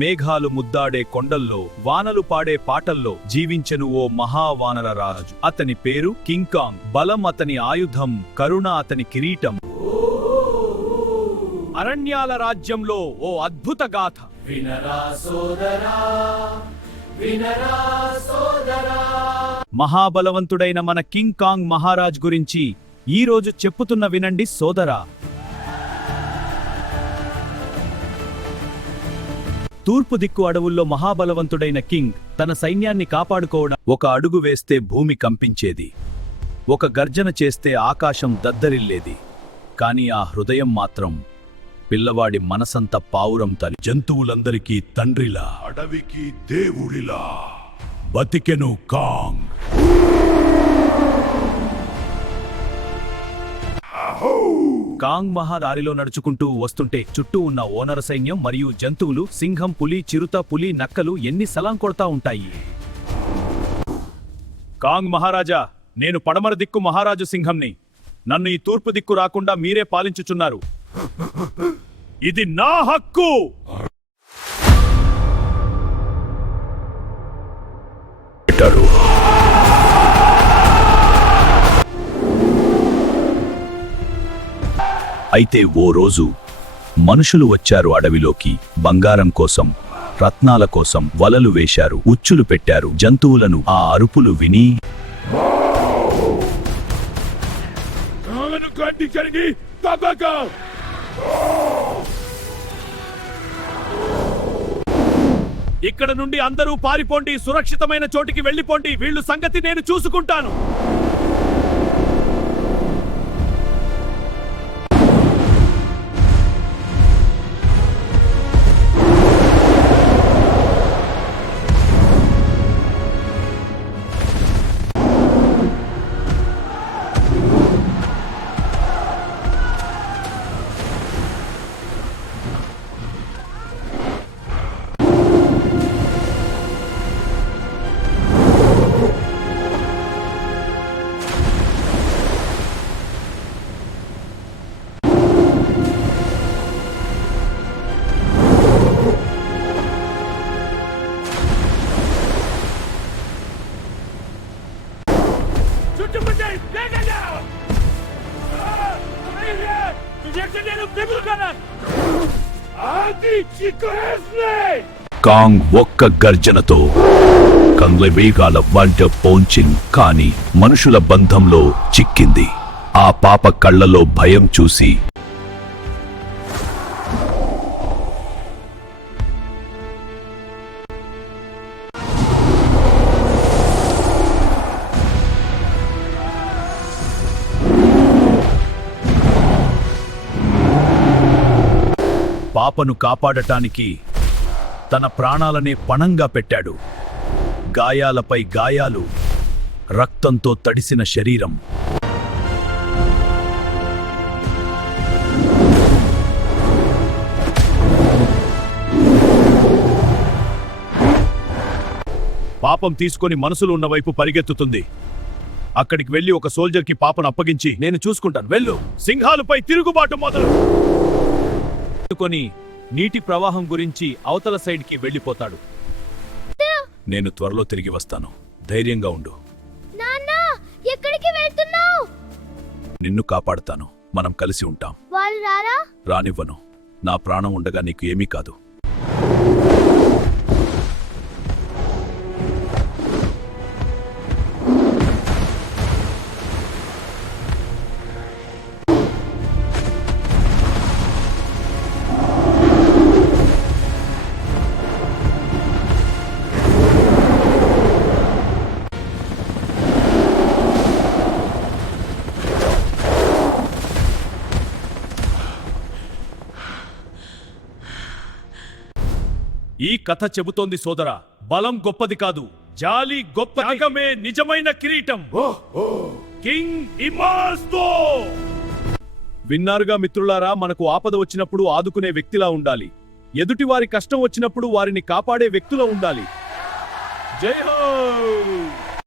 మేఘాలు ముద్దాడే కొండల్లో వానలు పాడే పాటల్లో జీవించెను ఓ మహావానర రాజు. అతని పేరు కింగ్ కాంగ్. బలం అతని ఆయుధం, కరుణ అతని కిరీటం. అరణ్యాల రాజ్యంలో ఓ అద్భుత గాథ. మహాబలవంతుడైన మన కింగ్ కాంగ్ మహారాజ్ గురించి ఈ రోజు చెప్పుతున్న వినండి సోదరా. తూర్పు దిక్కు అడవుల్లో మహాబలవంతుడైన కింగ్ తన సైన్యాన్ని కాపాడుకోవడం. ఒక అడుగు వేస్తే భూమి కంపించేది, ఒక గర్జన చేస్తే ఆకాశం దద్దరిల్లేది. కాని ఆ హృదయం మాత్రం పిల్లవాడి మనసంత పావురం తలి. జంతువులందరికీ తండ్రిలా, అడవికి దేవుడిలా బతికెను కాంగ్. కాంగ్ మహాదారిలో నడుచుకుంటూ వస్తుంటే చుట్టూ ఉన్న ఓనర సైన్యం మరియు జంతువులు, సింహం, పులి, చిరుత, పులి, నక్కలు ఎన్ని సలాం కొడతా ఉంటాయి. కాంగ్ మహారాజా, నేను పడమర దిక్కు మహారాజు సింహంని. నన్ను ఈ తూర్పు దిక్కు రాకుండా మీరే పాలించుచున్నారు. ఇది నా హక్కు. అయితే ఓ రోజు మనుషులు వచ్చారు అడవిలోకి. బంగారం కోసం, రత్నాల కోసం వలలు వేశారు, ఉచ్చులు పెట్టారు. జంతువులను ఆ అరుపులు విని ఇక్కడ నుండి అందరూ పారిపోండి, సురక్షితమైన చోటికి వెళ్ళిపోండి, వీళ్ళు సంగతి నేను చూసుకుంటాను. కాంగ్ ఒక్క గర్జనతో కంగ్లవేగాల వంట పోంచింది. కాని మనుషుల బంధంలో చిక్కింది. ఆ పాప కళ్ళలో భయం చూసి పాపను కాపాడటానికి తన ప్రాణాలనే పణంగా పెట్టాడు. గాయాలపై గాయాలు, రక్తంతో తడిసిన శరీరం. పాపం తీసుకొని మనసులు ఉన్న వైపు పరిగెత్తుతుంది. అక్కడికి వెళ్లి ఒక సోల్జర్కి పాపను అప్పగించి, నేను చూసుకుంటాను, వెళ్ళు. సింహాలపై తిరుగుబాటు మొదలు కొని నీటి ప్రవాహం గురించి అవతల సైడ్కి వెళ్ళిపోతాడు. నేను త్వరలో తిరిగి వస్తాను, ధైర్యంగా ఉండు. నిన్ను కాపాడుతాను, మనం కలిసి ఉంటాం. రానివ్వను, నా ప్రాణం ఉండగా నీకు ఏమీ కాదు. ఈ కథ చెబుతోంది సోదరా, బలం గొప్పది కాదు, జాలి గొప్పది. త్యాగమే నిజమైన కిరీటం. కింగ్ ఇమాస్తో. విన్నారుగా మిత్రులారా, మనకు ఆపద వచ్చినప్పుడు ఆదుకునే వ్యక్తిలా ఉండాలి. ఎదుటి వారి కష్టం వచ్చినప్పుడు వారిని కాపాడే వ్యక్తులా ఉండాలి. జై హో.